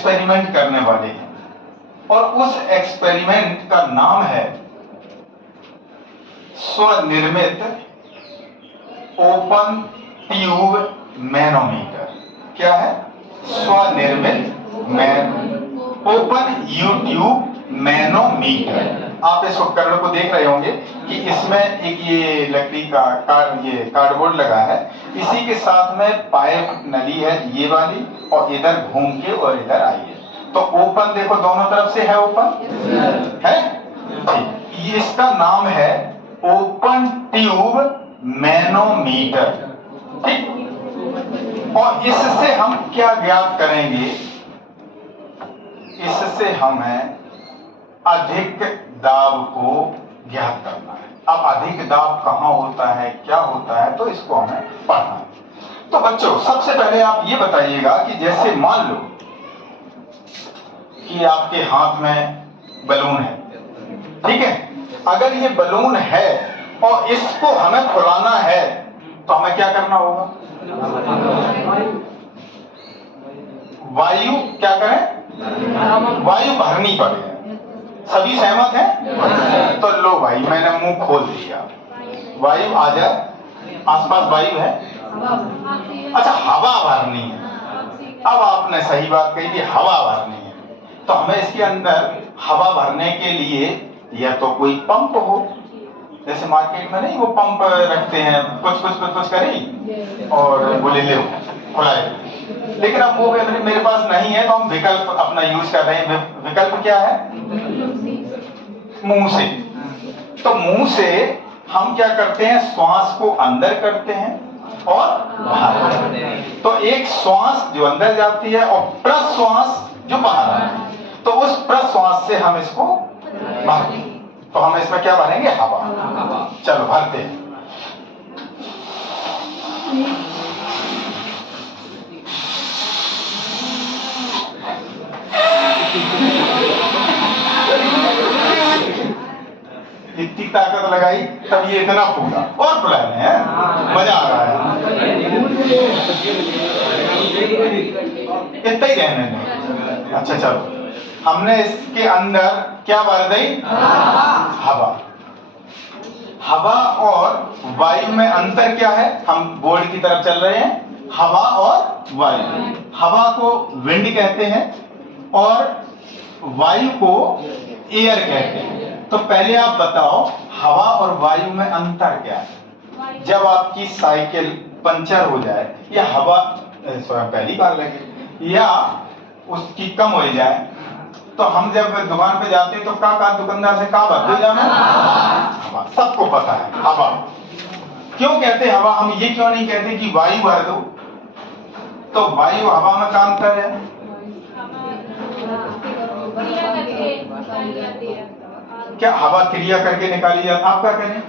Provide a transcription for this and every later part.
Experiment करने वाले हैं और उस एक्सपेरिमेंट का नाम है स्वनिर्मित ओपन ट्यूब मैनोमीटर। क्या है? स्वनिर्मित ओपन ट्यूब मैनोमीटर। आप इस उपकरण को देख रहे होंगे कि इसमें एक ये लकड़ी का कार्डबोर्ड लगा है, इसी के साथ में पाइप नली है ये वाली, और इधर घूम के और इधर आई है। तो ओपन देखो दोनों तरफ से है, ओपन है ठीक। इसका नाम है ओपन ट्यूब मैनोमीटर, ठीक। और इससे हम क्या ज्ञात करेंगे? इससे हमें अधिक दाब को ज्ञात करना है। अब अधिक दाब कहां होता है, क्या होता है, तो इसको हमें पढ़ना है। तो बच्चों सबसे पहले आप ये बताइएगा कि जैसे मान लो कि आपके हाथ में बलून है, ठीक है। अगर ये बलून है और इसको हमें फुलाना है तो हमें क्या करना होगा? वायु क्या करें? वायु भरनी पड़ेगी। सभी सहमत हैं? तो लो भाई, मैंने मुंह खोल दिया, वायु आ जाए। आसपास वायु है, अच्छा हवा भरनी है। अब आपने सही बात कही कि हवा भरनी है, तो हमें इसके अंदर हवा भरने के लिए या तो कोई पंप हो, जैसे मार्केट में नहीं वो पंप रखते हैं, कुछ करी और बोले ले खुलाए। लेकिन अब वो मेरे पास नहीं है, तो हम विकल्प अपना यूज कर रहे हैं। विकल्प क्या है? मुंह से। तो मुंह से हम क्या करते हैं? श्वास को अंदर करते हैं और बाहर करते हैं। तो एक श्वास जो अंदर जाती है और प्रश्वास जो बाहर आती है, तो उस प्रश्वास से हम इसको भरेंगे। तो हम इसमें क्या भरेंगे? हवा। चलो भरते हैं। इतनी ताकत लगाई तब ये इतना फूला, और फुलाने हैं, मजा आ रहा है। इतना ही रहने दें। अच्छा चलो, हमने इसके अंदर क्या भर दी? हवा। हवा और वायु में अंतर क्या है? हम बोर्ड की तरफ चल रहे हैं। हवा और वायु, हवा को विंड कहते हैं और वायु को एयर कहते हैं। तो पहले आप बताओ हवा और वायु में अंतर क्या है? जब आपकी साइकिल पंचर हो जाए या हवा पहली बार लगे या उसकी कम हो जाए, तो हम जब दुकान पे जाते हैं तो का दुकानदार से का बात हो जाना? हवा। सबको पता है हवा। क्यों कहते हैं हवा? हम ये क्यों नहीं कहते कि वायु भर दो? तो वायु हवा में का अंतर है? क्या हवा क्रिया करके निकाली जाती? आप क्या करें?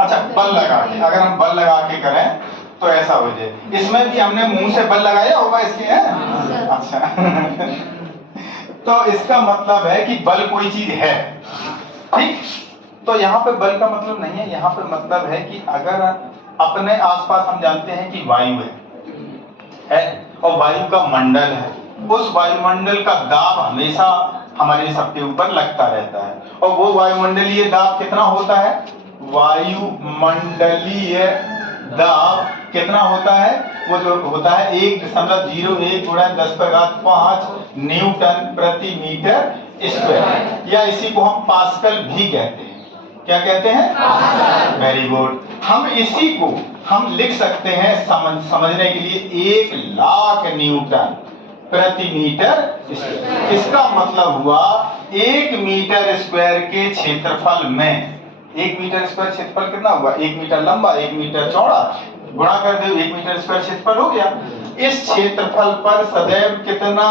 अच्छा बल लगा के, अगर हम बल लगा के करें तो ऐसा हो जाए। इसमें भी हमने मुंह से बल लगाया होगा इसके, है? अच्छा तो इसका मतलब है कि बल कोई चीज है, ठीक। तो यहाँ पे बल का मतलब नहीं है, यहाँ पे मतलब है कि अगर अपने आसपास हम जानते हैं कि वायु है और वायु का मंडल है, उस वायुमंडल का दाब हमेशा हमारे सबके ऊपर लगता रहता है। और वो वायुमंडलीय दाब कितना होता है? वायुमंडलीय दाब कितना होता है? वो जो होता है 1.01 गुणा 10⁵ न्यूटन प्रति मीटर स्क्वायर, या इसी को हम पास्कल भी कहते हैं। क्या कहते हैं? Very good. हम इसी को हम लिख सकते हैं समझने के लिए 1,00,000 न्यूटन प्रति मीटर स्क्वायर। इसका मतलब हुआ 1 मीटर स्क्वायर के क्षेत्रफल में, 1 मीटर स्क्वायर क्षेत्रफल कितना हुआ? 1 मीटर लंबा 1 मीटर चौड़ा, गुणा कर दो 1 मीटर स्क्वायर क्षेत्रफल हो गया। इस क्षेत्रफल पर सदैव कितना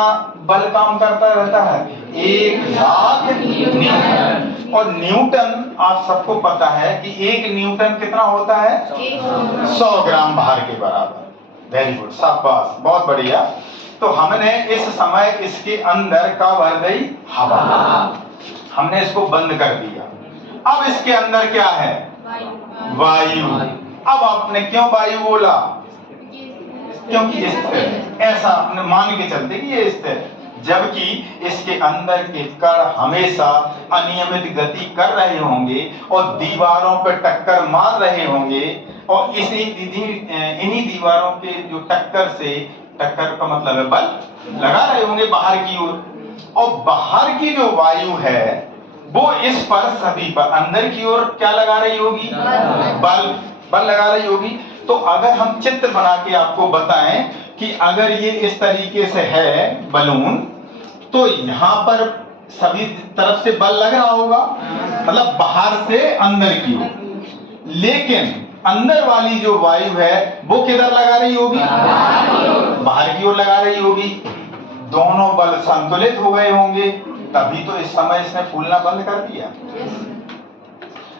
बल काम करता रहता है? 1,00,000 न्यूटन। और न्यूटन आप सबको पता है कि 1 न्यूटन कितना होता है? 100 ग्राम भार के बराबर। वेरी गुड, शाबाश, बहुत बढ़िया। तो हमने इस समय इसके अंदर का भर दी हवा, हमने इसको बंद कर दिया। अब इसके अंदर क्या है? वायु। अब आपने क्यों वायु बोला? क्योंकि स्थिर है, ऐसा अपने मान के चलते कि ये स्थिर है। जबकि इसके अंदर के कण हमेशा अनियमित गति कर रहे होंगे और दीवारों पर टक्कर मार रहे होंगे, और इन्हीं दीवारों के जो टक्कर का मतलब है बल लगा रहे होंगे बाहर की ओर, और बाहर की जो वायु है वो इस पर सभी पर अंदर की ओर क्या लगा रही होगी, बल लगा रही होगी। तो अगर हम चित्र बना के आपको बताएं कि अगर ये इस तरीके से है बलून, तो यहां पर सभी तरफ से बल लग रहा होगा, मतलब बाहर से अंदर की ओर, लेकिन अंदर वाली जो वायु है वो किधर लगा रही होगी, बाहर की ओर लगा रही होगी। दोनों बल संतुलित हो गए होंगे, तभी तो इस समय इसने फूलना बंद कर दिया।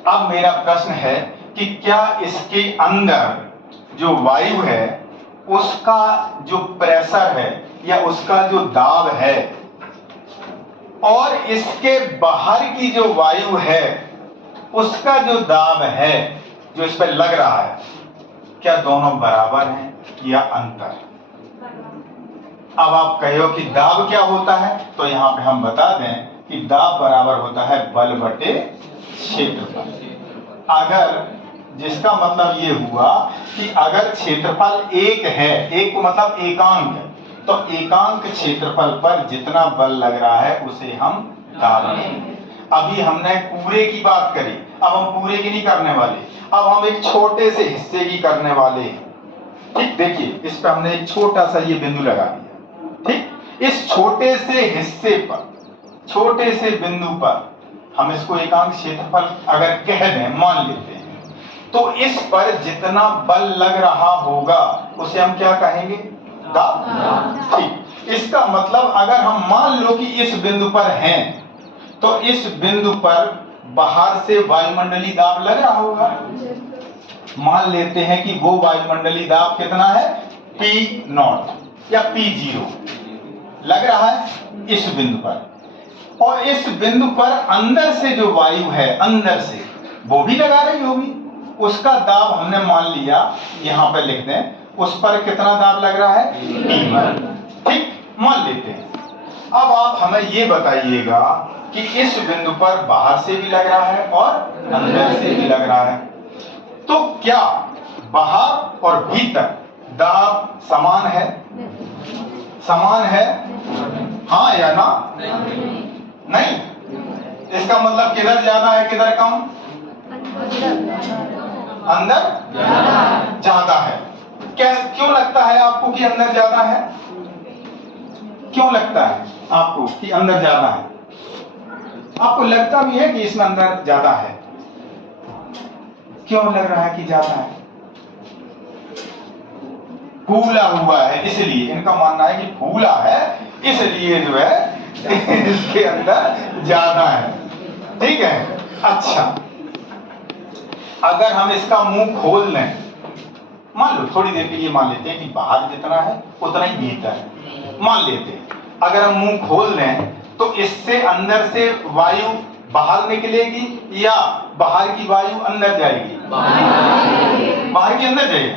अब मेरा प्रश्न है कि क्या इसके अंदर जो वायु है उसका जो प्रेशर है या उसका जो दाब है, और इसके बाहर की जो वायु है उसका जो दाब है जो इस पर लग रहा है, क्या दोनों बराबर हैं या अंतर? अब आप कहो कि दाब क्या होता है, तो यहां पे हम बता दें कि दाब बराबर होता है बल बटे क्षेत्रफल। अगर जिसका मतलब ये हुआ कि अगर क्षेत्रफल एक है, एक को मतलब एकांक है, तो एकांक क्षेत्रफल पर जितना बल लग रहा है उसे हम दाब कहेंगे। अभी हमने पूरे की बात करी, अब हम पूरे की नहीं करने वाले, अब हम एक छोटे से हिस्से की करने वाले हैं। ठीक, देखिए इस पर हमने एक छोटा सा ये बिंदु लगा दिया। ठीक, इस छोटे से हिस्से पर, छोटे से बिंदु पर हम इसको एकांक क्षेत्रफल अगर कह दें, मान लेते हैं, तो इस पर जितना बल लग रहा होगा उसे हम क्या कहेंगे, दाब। ठीक, इसका मतलब अगर हम मान लो कि इस बिंदु पर हैं, तो इस बिंदु पर बाहर से वायुमंडलीय दाब लग रहा होगा। मान लेते हैं कि वो वायुमंडलीय दाब कितना है, P0 या P0 लग रहा है इस बिंदु पर, और इस बिंदु पर अंदर से जो वायु है अंदर से वो भी लगा रही होगी, उसका दाब हमने मान लिया, यहां पर लिख दें, उस पर कितना दाब लग रहा है, P1। ठीक, मान लेते हैं। अब आप हमें ये बताइएगा कि इस बिंदु पर बाहर से भी लग रहा है और अंदर से भी लग रहा है, तो क्या बाहर और भीतर दाब समान है, समान है, हाँ या ना? नहीं। इसका मतलब किधर ज्यादा है किधर कम, अंदर ज्यादा है। क्या क्यों लगता है आपको कि अंदर ज्यादा है, क्यों लगता है आपको कि अंदर ज्यादा है? आपको लगता भी है कि इसमें अंदर ज्यादा है, क्यों लग रहा है कि ज्यादा है? फूला हुआ है इसलिए, इनका मानना है कि फूला है इसलिए जो है इसके अंदर ज्यादा है। ठीक है, अच्छा अगर हम इसका मुंह खोल लें, मान लो थोड़ी देर के लिए मान लेते हैं कि बाहर जितना है उतना ही भीतर है, मान लेते हैं अगर हम मुंह खोल लें तो इससे अंदर से वायु बाहर निकलेगी या बाहर की वायु अंदर जाएगी, बाहर की अंदर जाएगी,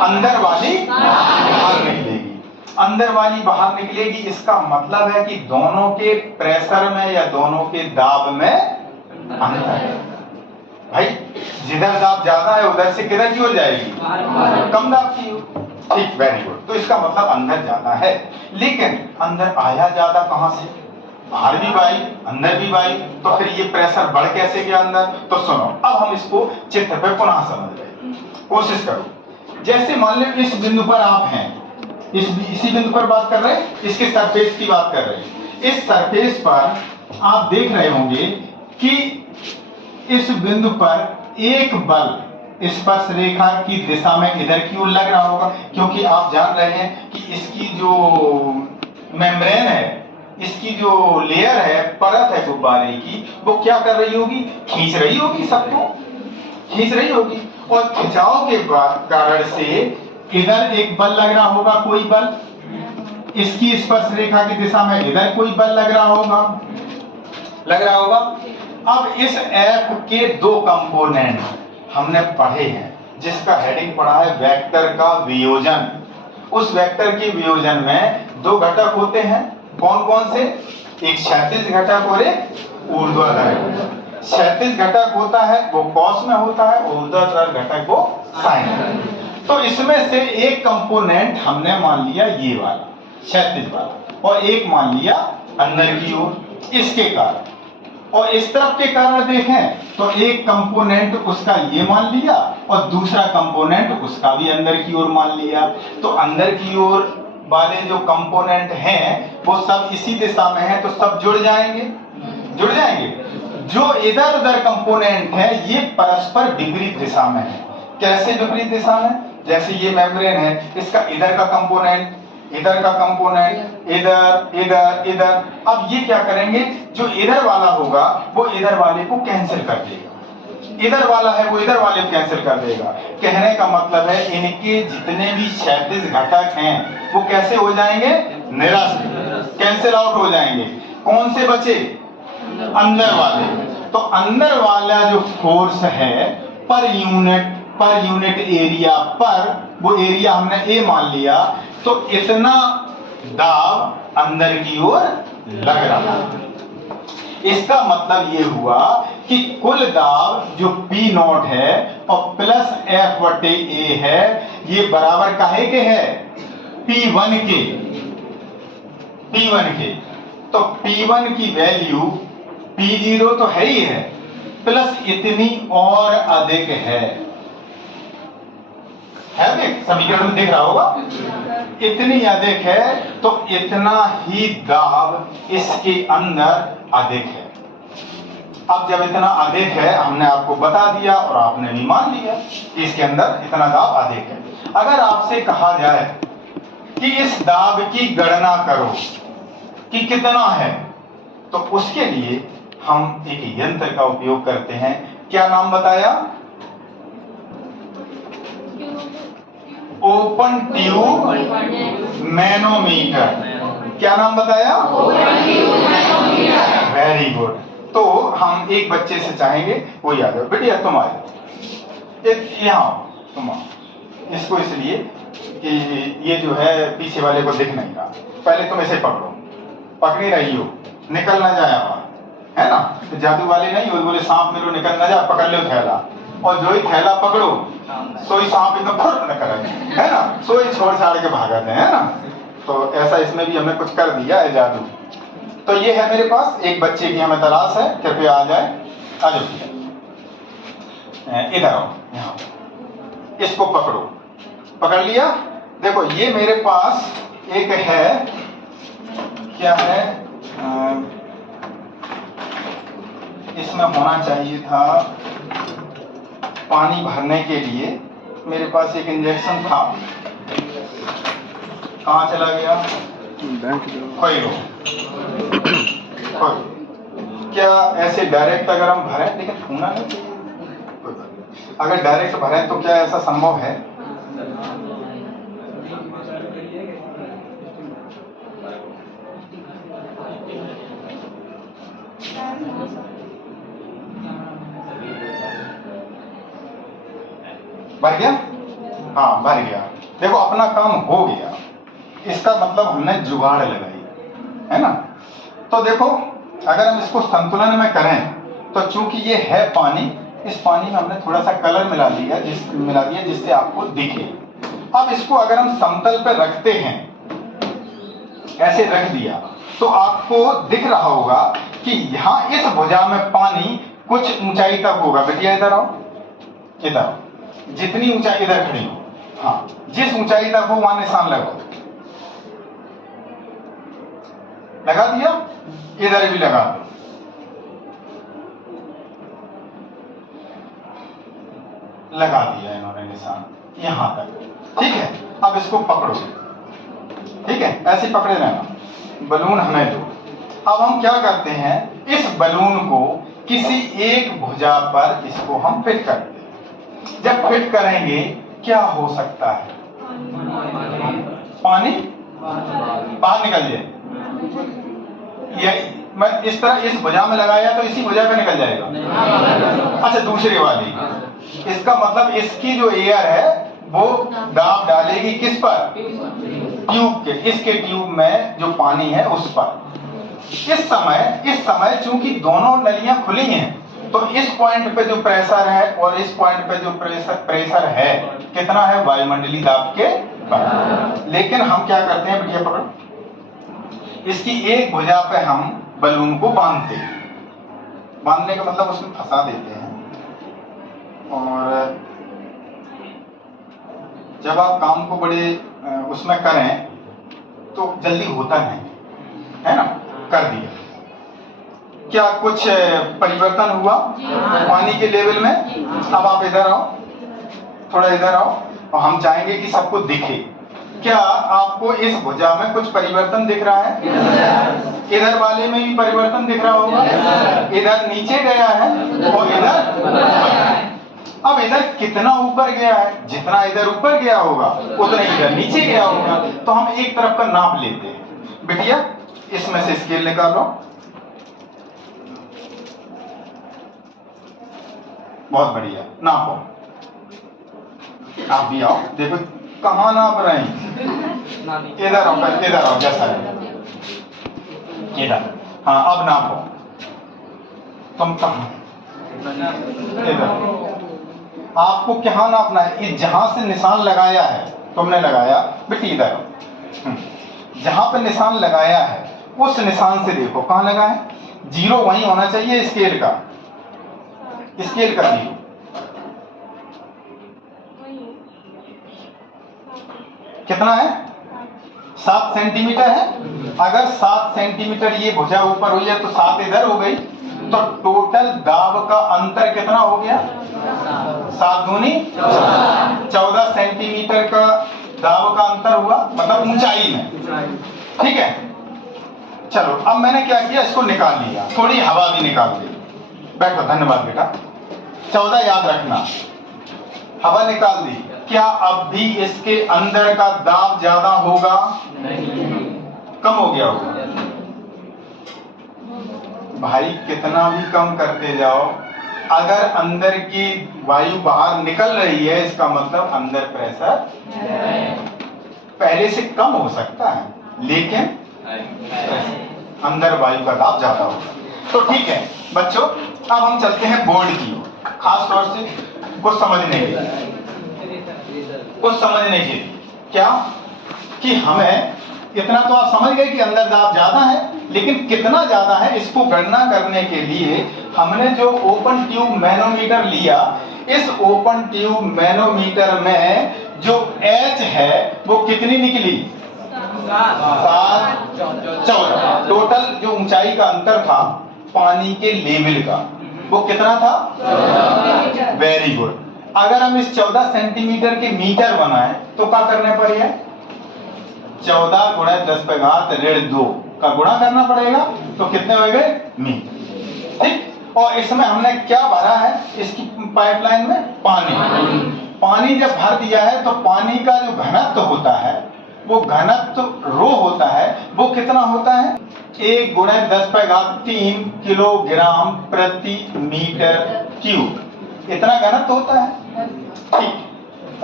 अंदर वाली बाहर निकलेगी, अंदर वाली बाहर निकलेगी। इसका मतलब है कि दोनों के प्रेशर में या दोनों के दाब में अंतर है। भाई जिधर दाब ज्यादा है उधर से किधर की ओर जाएगी, कम दाब की ओर। ठीक, वेरी गुड। तो इसका मतलब अंदर ज्यादा है, लेकिन अंदर आया ज्यादा कहां से, बाहर भी वायु अंदर भी वायु, तो फिर ये प्रेशर बढ़ कैसे गया अंदर? तो सुनो, अब हम इसको चित्र पे पुनः समझ रहे, कोशिश करो। जैसे मान लो इस बिंदु पर आप हैं, इसी बिंदु पर बात कर रहे हैं, इसके सरफेस की बात कर रहे हैं। इस सरफेस पर आप देख रहे होंगे कि इस बिंदु पर एक बल स्पर्श रेखा की दिशा में इधर की ओर लग रहा होगा, क्योंकि आप जान रहे हैं कि इसकी जो मेम्ब्रेन है, इसकी जो लेयर है, परत है गुब्बारे की, वो क्या कर रही होगी, खींच रही होगी, सबको खींच रही होगी, और खिंचाव के कारण से इधर एक बल लग रहा होगा, कोई बल, इसकी स्पर्श रेखा की दिशा में इधर कोई बल लग रहा होगा, लग रहा होगा। अब इस F के दो कंपोनेंट हमने पढ़े हैं, जिसका हेडिंग पड़ा है वेक्टर का वियोजन। उस वेक्टर के वियोजन में दो घटक होते हैं, कौन कौन से? एक क्षैतिज घटक और एक ऊर्ध्वाधर। क्षैतिज घटक होता है वो कॉस में होता है, ऊर्ध्वाधर घटक वो साइन। तो इसमें से एक कंपोनेंट हमने मान लिया ये वाला क्षैतिज वाला, और एक मान लिया अंदर की ओर इसके कारण। और इस तरफ के कारण देखें तो एक कंपोनेंट उसका ये मान लिया और दूसरा कंपोनेंट उसका भी अंदर की ओर मान लिया। तो अंदर की ओर वाले जो कंपोनेंट हैं वो सब इसी दिशा में है, तो सब जुड़ जाएंगे, जुड़ जाएंगे। जो इधर उधर कंपोनेंट है ये परस्पर विपरीत दिशा में है। कैसे विपरीत दिशा में? जैसे ये मेम्ब्रेन है, इसका इधर का कंपोनेंट, इधर का कंपोनेंट, इधर इधर इधर। अब ये क्या करेंगे, जो इधर वाला होगा वो इधर वाले को कैंसिल कर देगा, इधर वाला है वो इधर वाले को कैंसिल कर देगा। कहने का मतलब है इनके जितने भी क्षैतिज घटक हैं वो कैसे हो जाएंगे? निरस्त, कैंसिल आउट हो जाएंगे। कौन से बचे? अंदर वाले। तो अंदर वाला जो फोर्स है पर यूनिट एरिया पर, वो एरिया हमने ए मान लिया, तो इतना दाब अंदर की ओर लग रहा है। इसका मतलब ये हुआ कि कुल दाब जो P नॉट है और प्लस F बटे A है, ये बराबर काहे के है? P1 के, P1 के। तो P1 की वैल्यू P0 तो है ही है, प्लस इतनी और अधिक है देख समीकरण में दिख रहा होगा, इतनी अधिक है, तो इतना ही दाब इसके अंदर अधिक है। अब जब इतना अधिक है हमने आपको बता दिया और आपने भी मान लिया कि इसके अंदर इतना दाब अधिक है। अगर आपसे कहा जाए कि इस दाब की गणना करो कि कितना है, तो उसके लिए हम एक यंत्र का उपयोग करते हैं। क्या नाम बताया? Open tube manometer. क्या नाम बताया? Very good. तो हम एक बच्चे से चाहेंगे वो याद है। बेटिया तुम आ जाओ, यहाँ तुम आओ। इसको इसलिए कि ये जो है पीछे वाले को दिख नहीं रहा। पहले तुम इसे पकड़ो, पकड़ी रही हो, निकल ना जाए आवाज, है ना? तो जादू वाले नहीं हो, बोले सांप मेरे निकल ना जाए, पकड़ लो थैला, और जो ही थैला पकड़ो सोई सांप एकदम फुट न करे, है ना? सोई छोड़ छाड़ के भागते हैं, है ना? तो ऐसा इसमें भी हमने कुछ कर दिया है जादू। तो ये है मेरे पास एक बच्चे की हमें तलाश है, कृपया आ जाए, आ जाओ, इधर आओ, यहाँ इसको पकड़ो, पकड़ लिया। देखो ये मेरे पास एक है, क्या है, इसमें होना चाहिए था पानी भरने के लिए, मेरे पास एक इंजेक्शन था, कहाँ चला गया? खोई लो, क्या ऐसे डायरेक्ट अगर हम भरें, लेकिन छूना नहीं चाहिए, अगर डायरेक्ट भरें तो क्या ऐसा संभव है? भर गया? हाँ भर गया। देखो अपना काम हो गया, इसका मतलब हमने जुगाड़ लगाई, है ना? तो देखो अगर हम इसको संतुलन में करें तो चूंकि ये है पानी, इस पानी में हमने थोड़ा सा कलर मिला दिया जिससे आपको दिखे। अब इसको अगर हम समतल पर रखते हैं, ऐसे रख दिया, तो आपको दिख रहा होगा कि यहाँ इस भुजा में पानी कुछ ऊंचाई तक होगा। बेटिया इधर आओ, इधर आओ, जितनी ऊंचाई इधर खड़ी हो, हाँ जिस ऊंचाई तक हो वहां निशान लगाओ, लगा दिया, इधर भी लगा दो, लगा दिया इन्होंने निशान यहां तक, ठीक है? अब इसको पकड़ो, ठीक है? ऐसे पकड़े रहना, बलून हमें दो। अब हम क्या करते हैं, इस बलून को किसी एक भुजा पर इसको हम फिट करते हैं। जब फिट करेंगे क्या हो सकता है? पानी बाहर निकल जाए। ये मैं इस तरह इस भुजा में लगाया तो इसी भुजा पे निकल जाएगा। अच्छा दूसरी वाली, इसका मतलब इसकी जो एयर है वो दाब डालेगी किस पर? ट्यूब के, इसके ट्यूब में जो पानी है उस पर। इस समय चूंकि दोनों नलियां खुली हैं तो इस पॉइंट पे जो प्रेशर है और इस पॉइंट पे जो प्रेशर है कितना है? वायुमंडलीय दाब के बराबर। लेकिन हम क्या करते हैं बेटिया, पकड़ो, इसकी एक भुजा पे हम बलून को बांधते हैं। बांधने का मतलब उसमें फंसा देते हैं, और जब आप काम को बड़े उसमें करें तो जल्दी होता नहीं है ना। कर दिया, क्या कुछ परिवर्तन हुआ पानी के लेवल में? अब आप इधर आओ, थोड़ा इधर आओ, और हम चाहेंगे कि सबको दिखे। क्या आपको इस भुजा में कुछ परिवर्तन दिख रहा है? इधर वाले में भी परिवर्तन दिख रहा होगा। इधर नीचे गया है और इधर, अब इधर कितना ऊपर गया है? जितना इधर ऊपर गया होगा उतना इधर नीचे गया होगा। तो हम एक तरफ का नाप लेते हैं। बिटिया इसमें से स्केल निकालो, बहुत बढ़िया, नापो। आप भी आओ, देखो कहाँ नाप रहे हैं। इधर आओ, इधर आओ, जैसा है इधर। हाँ अब नापो, तुम कहाँ? इधर। आपको क्या नापना है? ये जहां से निशान लगाया है, तुमने लगाया बेटी, इधर जहां पे निशान लगाया है उस निशान से देखो कहां लगा है। जीरो वहीं होना चाहिए स्केल का, स्केल का जीरो। कितना है? 7 सेंटीमीटर है। अगर 7 सेंटीमीटर ये भुजा ऊपर हुई है तो 7 इधर हो गई, तो टोटल दाब का अंतर कितना हो गया? 7 दूनी 14 सेंटीमीटर का दाब का अंतर हुआ, मतलब ऊंचाई में। ठीक है, चलो अब मैंने क्या किया, इसको निकाल लिया, थोड़ी हवा भी निकाल दी। बैठो, धन्यवाद बेटा। 14 याद रखना, हवा निकाल दी। क्या अब भी इसके अंदर का दाब ज्यादा होगा? नहीं, कम हो गया होगा। भाई कितना भी कम करते जाओ, अगर अंदर की वायु बाहर निकल रही है इसका मतलब अंदर प्रेशर पहले से कम हो सकता है, लेकिन अंदर वायु का दाब ज्यादा होगा। तो ठीक है बच्चों, अब हम चलते हैं बोर्ड की ओर। खास तौर से कुछ समझने के लिए क्या कि हमें इतना तो आप समझ गए कि अंदर दाब ज्यादा है, लेकिन कितना ज्यादा है इसको गणना करने के लिए हमने जो ओपन ट्यूब मैनोमीटर लिया, इस ओपन ट्यूब मैनोमीटर में जो H है वो कितनी निकली? 14। टोटल जो ऊंचाई का अंतर था पानी के लेवल का वो कितना था? Very good. अगर हम इस 14 सेंटीमीटर के मीटर बनाए तो क्या करने पड़ेगा? 14 गुणा 10⁻2 का गुणा करना पड़ेगा, तो कितने हो गए? मीटर। ठीक, और इसमें हमने क्या भरा है इसकी पाइपलाइन में? पानी जब भर दिया है तो पानी का जो घनत्व होता है वो घनत्व रो होता है, वो कितना होता है? 1 गुणा 10⁻3 किलोग्राम प्रति मीटर क्यूब, इतना घनत्व होता है। ठीक,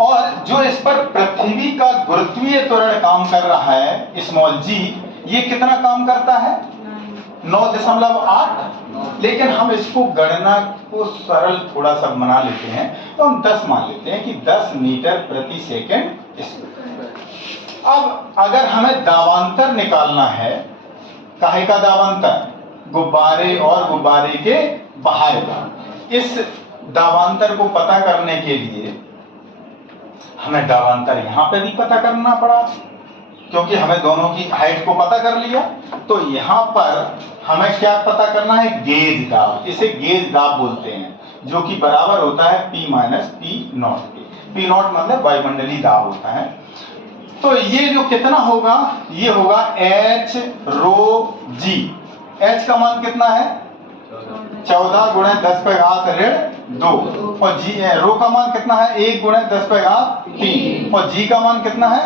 और जो इस पर पृथ्वी का गुरुत्वीय त्वरण काम कर रहा है स्मॉल g, ये कितना काम करता है? 9.8। लेकिन हम इसको गणना को सरल थोड़ा सा बना लेते हैं, तो हम 10 मान लेते हैं कि 10 मीटर प्रति सेकंड स्क्वायर। अब अगर हमें दाबांतर निकालना है, काहे का दाबांतर? गुब्बारे और गुब्बारे के बाहर का। इस दाबांतर को पता करने के लिए हमें दाबांतर यहाँ पे भी पता करना पड़ा, क्योंकि हमें दोनों की हाइट को पता कर लिया। तो यहाँ पर हमें क्या पता करना है? गेज दाब। इसे गेज दाब बोलते हैं, जो कि बराबर होता है P माइनस P0 के। P0 मतलब वायुमंडलीय दाब होता है। तो ये जो कितना होगा, ये होगा H रो G। H का मान कितना है? 14 गुणा 10⁻2, और G रो का मान कितना है? 1 गुणा 10⁻3, और G का मान कितना है?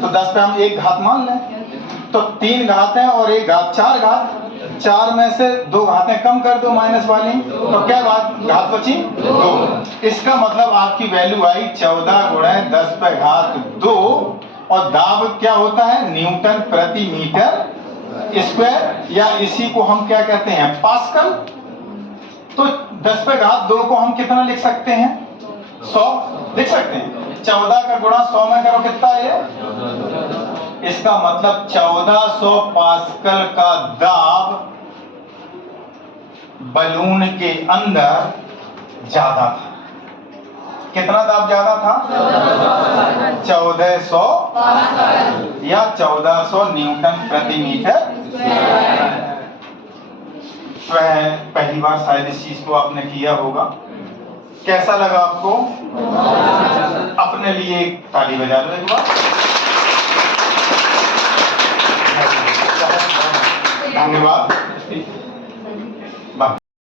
तो 10 पे हम 1 घात मान लें, तो 3 घात है और 1 घात 4 घात। 4 में से 2 घातें कम कर दो माइनस वाली, तो क्या घात बची? 2। इसका मतलब आपकी वैल्यू आई 14 गुणे 10 पे घात 2, और दाब क्या होता है? न्यूटन प्रति मीटर स्क्वायर, या इसी को हम क्या कहते हैं? पास्कल। तो 10 पे घात 2 को हम कितना लिख सकते हैं? 100 लिख सकते हैं। 14 का गुणा 100 में करो, कितना है? इसका मतलब 1400 पास्कल का दाब बलून के अंदर ज्यादा था। कितना दाब ज्यादा था? 1400 या 1400 न्यूटन प्रति मीटर। पहली बार शायद इस चीज को आपने किया होगा। कैसा लगा आपको? अपने लिए एक ताली बजा लो एक बार। धन्यवाद।